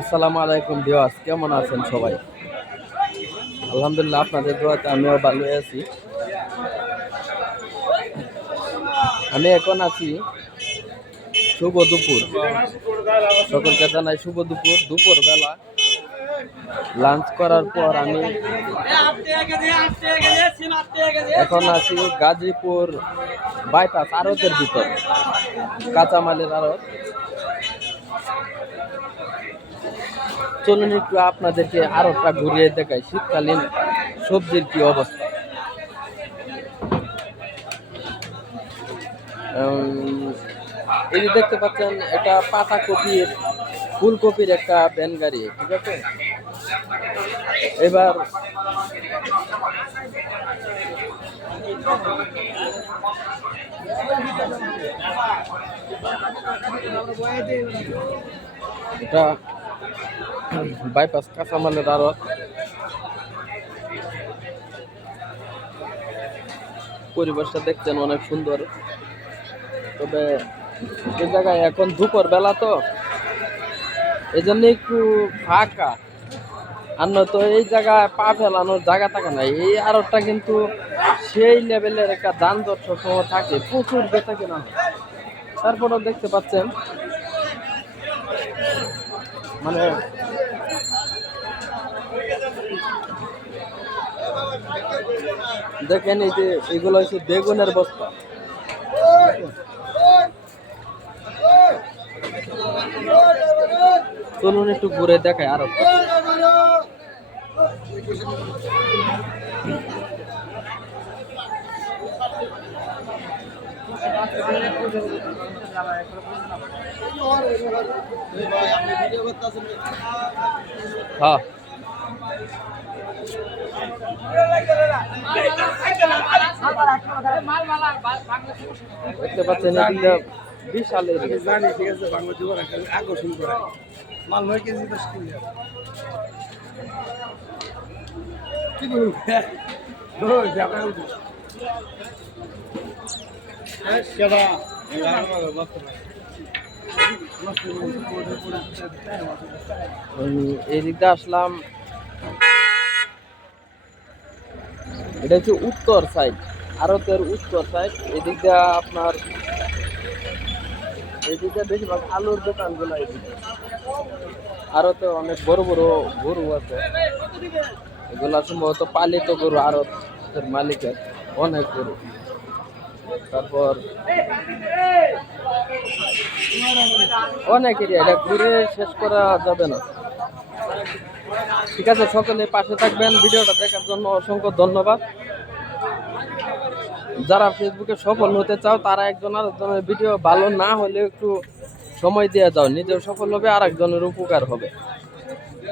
আসসালামু আলাইকুম ভিউয়ার্স, কেমন আছেন সবাই? আলহামদুলিল্লাহ, আপনাদের দোয়াতে আমিও ভালো আছি। আমি এখন আছি শুভ দুপুর। সকলকে জানাই শুভ দুপুর। দুপুরবেলা লাঞ্চ করার পর আমি এখন আছি গাজীপুর বাইপাস আড়তের ভিতর, কাঁচামালের আড়ত। চলুন একটু আপনাদেরকে আড়তটা ঘুরিয়ে দেখাই, শীতকালীন সবজির কি অবস্থা। এই যে দেখতে পাচ্ছেন, এটা পাতাকপির ফুলকপির একটা ভ্যান গাড়ি, ঠিক আছে। এবার এটা বাইপাস কাঁচামালের আড়ত। পরিবেশটা দেখছেন অনেক সুন্দর, তবে এই জায়গায় এখন দুপুর বেলা তো এই জন্য একটু ফাঁকা। আর নয়তো এই জায়গায় পা ফেলানোর জায়গা থাকে না। এই আড়তটা কিন্তু সেই লেভেলের একটা যানজট সবসময় থাকে, প্রচুর বেচা কেনা হয়। তারপরেও দেখতে পাচ্ছেন, মানে দেখেন এই যে এগুলো হচ্ছে বেগুনের বস্তা। চলুন একটু ঘুরে দেখায় আরো। হ্যাঁ, দেখতে পাচ্ছেন এদিকে বিশাল জানি, ঠিক আছে। বাংলা জীবন একটা আকর্ষণ করে মাল 9 কেজি 10 কিলো কি করুন এদিকে আসলাম। এটা হচ্ছে উত্তর সাইড, ভারতের উত্তর সাইড। এদিকে আপনার এদিকে বেশিরভাগ আলুর দোকানগুলো। এদিকে আরতে অনেক বড় বড় গরু আছে, এগুলা সম্ভবত পালিত গরু। আরতের মালিকের অনেক গরু। তারপর অনেক এরিয়া, এটা ঘুরে শেষ করা যাবে না। ঠিক আছে, সকলে পাশে থাকবেন। ভিডিওটা দেখার জন্য অসংখ্য ধন্যবাদ। যারা ফেসবুকে সফল হতে চাও, তারা একজন আরেকজনের ভিডিও ভালো না হলে একটু সময় দিয়ে যাও, নিজেও সফল হবে, আর একজনের উপকার হবে।